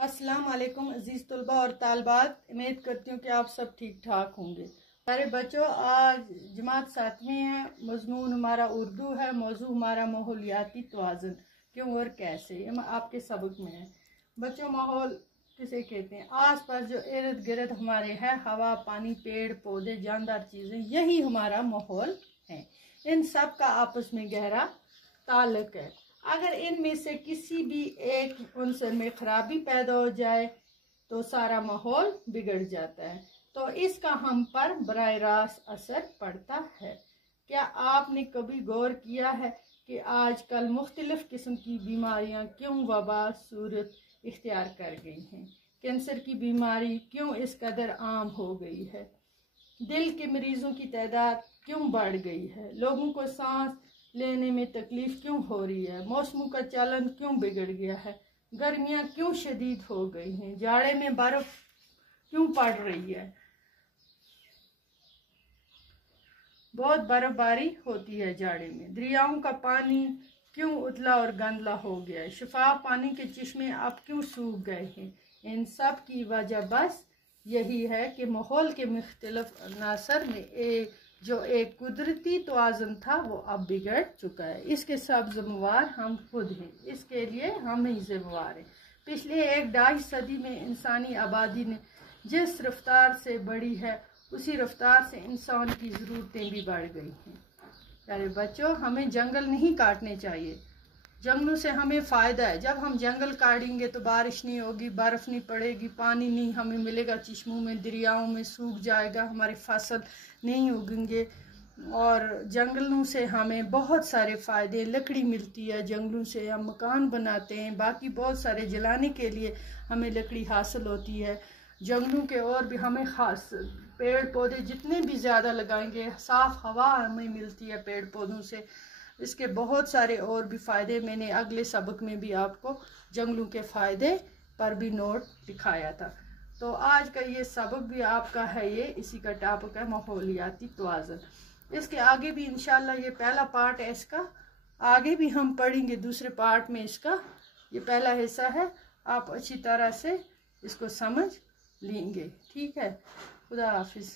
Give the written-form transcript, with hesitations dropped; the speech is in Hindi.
अस्सलाम वालेकुम अजीज़ तलबा और तालबात, उम्मीद करती हूँ कि आप सब ठीक ठाक होंगे। प्यारे बच्चों, आज जमात 7वीं है। मजमून हमारा उर्दू है। मौजू हमारा माहौलियाती तवाज़ुन, क्यों और कैसे, ये आपके सबक में है। बच्चों, माहौल किसे कहते हैं? आस पास जो इर्द गिर्द हमारे है, हवा, पानी, पेड़ पौधे, जानदार चीज़ें, यही हमारा माहौल है। इन सब का आपस में गहरा ताल्लुक है। अगर इनमें से किसी भी एक उनसे में खराबी पैदा हो जाए तो सारा माहौल बिगड़ जाता है। तो इसका हम पर बराह रास्त असर पड़ता है। क्या आपने कभी गौर किया है कि आजकल मुख्तलिफ किस्म की बीमारियां क्यों वबा सूरत इख्तियार कर गई हैं? कैंसर की बीमारी क्यों इस कदर आम हो गई है? दिल के मरीजों की तादाद क्यों बढ़ गई है? लोगों को सांस लेने में तकलीफ क्यों हो रही है? मौसमों का चलन क्यों बिगड़ गया है? गर्मियां क्यों शदीद हो गई हैं? जाड़े में बर्फ क्यों पड़ रही है? बहुत बर्फबारी होती है जाड़े में। दरियाओं का पानी क्यों उतला और गंदला हो गया है? शफाफ पानी के चश्मे अब क्यों सूख गए हैं? इन सब की वजह बस यही है कि माहौल के मुख्तलिफ अनासर में एक कुदरती तवाज़ुन था, वो अब बिगड़ चुका है। इसके सब जिम्मेवार हम खुद हैं। इसके लिए हम ही जिम्मेवार हैं। पिछले 1-2.5 सदी में इंसानी आबादी ने जिस रफ्तार से बढ़ी है, उसी रफ्तार से इंसान की ज़रूरतें भी बढ़ गई हैं। प्यारे बच्चों, हमें जंगल नहीं काटने चाहिए। जंगलों से हमें फ़ायदा है। जब हम जंगल काटेंगे तो बारिश नहीं होगी, बर्फ़ नहीं पड़ेगी, पानी नहीं हमें मिलेगा, चश्मों में, दरियाओं में सूख जाएगा, हमारी फसल नहीं उगेंगे। और जंगलों से हमें बहुत सारे फ़ायदे, लकड़ी मिलती है, जंगलों से हम मकान बनाते हैं, बाकी बहुत सारे जलाने के लिए हमें लकड़ी हासिल होती है। जंगलों के और भी हमें खास पेड़ पौधे जितने भी ज़्यादा लगाएंगे, साफ़ हवा हमें मिलती है पेड़ पौधों से। इसके बहुत सारे और भी फ़ायदे मैंने अगले सबक में भी आपको जंगलों के फ़ायदे पर भी नोट दिखाया था। तो आज का ये सबक भी आपका है, ये इसी का टॉपिक है माहौलियाती तवाज़ुन। इसके आगे भी इंशाल्लाह, ये पहला पार्ट है इसका, आगे भी हम पढ़ेंगे दूसरे पार्ट में इसका। ये पहला हिस्सा है, आप अच्छी तरह से इसको समझ लेंगे। ठीक है, खुदा हाफिज़।